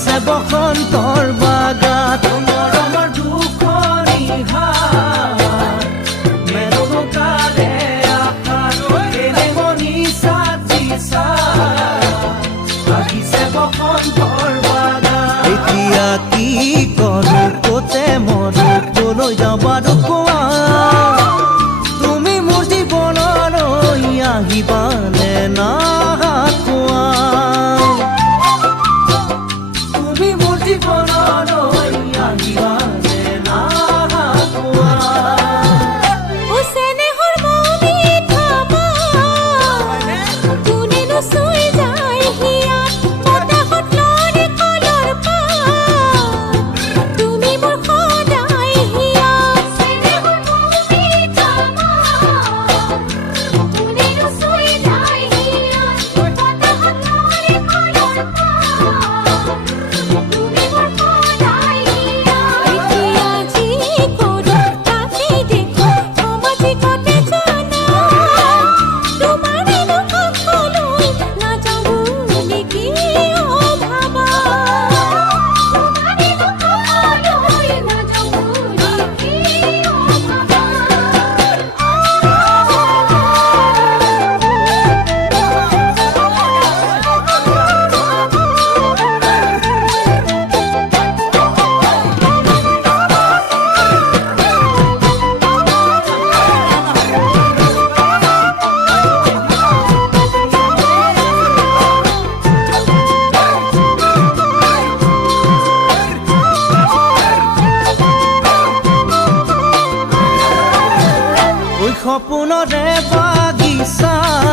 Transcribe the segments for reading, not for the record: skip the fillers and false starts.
লাগিছে বসন্তৰ বাগাত মৰমৰ দুখনি হাত মেনকাৰে আশাত এনে মনি সাজিছা লাগিছে বসন্তৰ বাগাত এতিয়া কি কৰো কতে মৰো কলৈ যাওঁ বাৰু কোৱা তুমি মোৰ জীৱনলৈ আহিবানে না কোৱা তুমি মোৰ জীৱনলৈ আহিবানে না কোৱা সপোনৰে বাগিচাত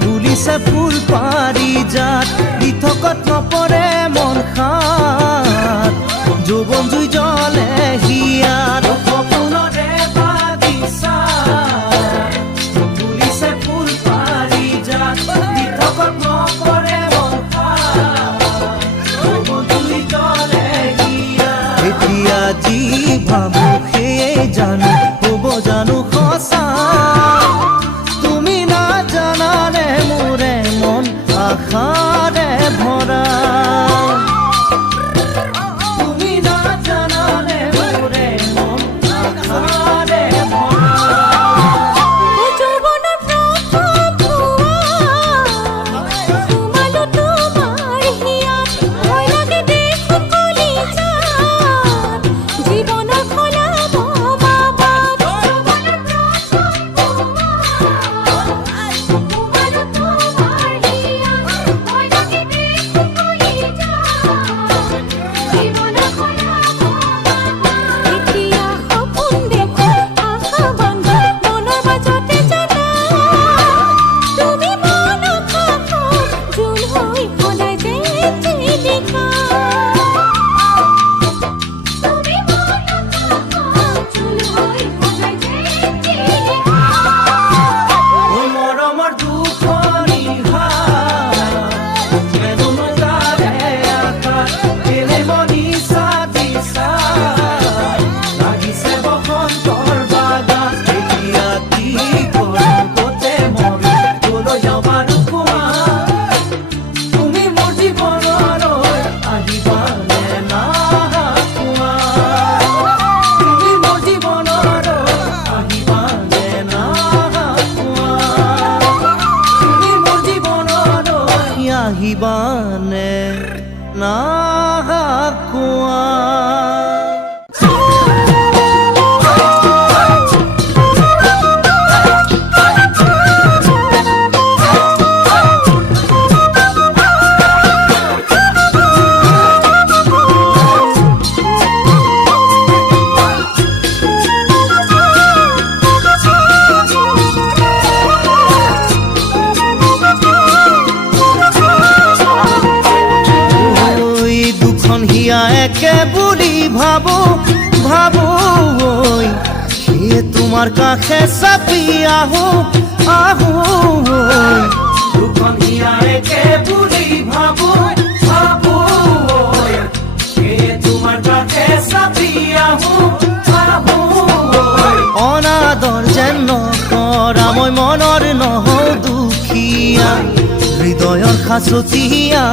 ফুলিছে ফুল পাৰিজাত দিঠকত নপৰে মন খাত যৌৱন জুই জ্বলে হিয়াত সপোনৰে বাগিচাত ফুলিছে ফুল পাৰিজাত দিঠকত নপৰে মন খাত যৌৱন জুই জ্বলে হিয়াত এতিয়া যি ভাবো সেয়ে জানো জানো সঁচা তুমি নাজানানে মোৰে মন আশাৰে ভৰা তুমি নাজানানে মোৰে মন আশাৰে ভৰা আহিবানে না কোৱা একে বুলি ভাবো ভাবো সে তোমাৰ কাষে চাপি আহো আহো দুখন হিয়া একে বুলি ভাবো ভাবো সে তোমাৰ কাষে চাপি আহো আহো অনাদৰ যেন নকৰা মই মনৰ নহওঁ দুখীয়া হৃদয়ৰ খাচতীয়া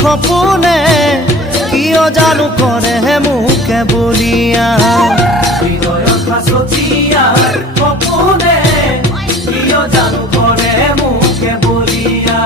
সপোনে কিয় জানো কৰে মোকে বলিয়া হৃদয়ৰ খাচতীয়া সপোনে কিয় জানো কৰে মোকে বলিয়া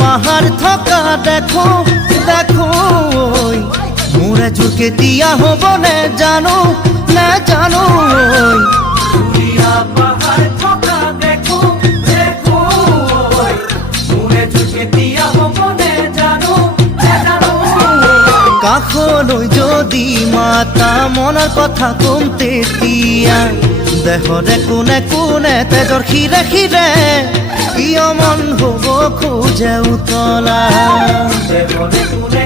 পাহাড় থকা দেখো দেখো মোৰ এযোৰ কেতিয়া হ'ব নে জানো দুৰীয়া পাহাড় থকা দেখো দেখো মোৰ এযোৰ কেতিয়া হ'ব নে জানো কাষলৈ যদি মাতা মনৰ কথা কম তেতিয়া দেহৰে কোনে কোনে তেজৰ খিৰে খিৰে কিয় মন হ'ব খোজে উতলা দেহৰে কোনে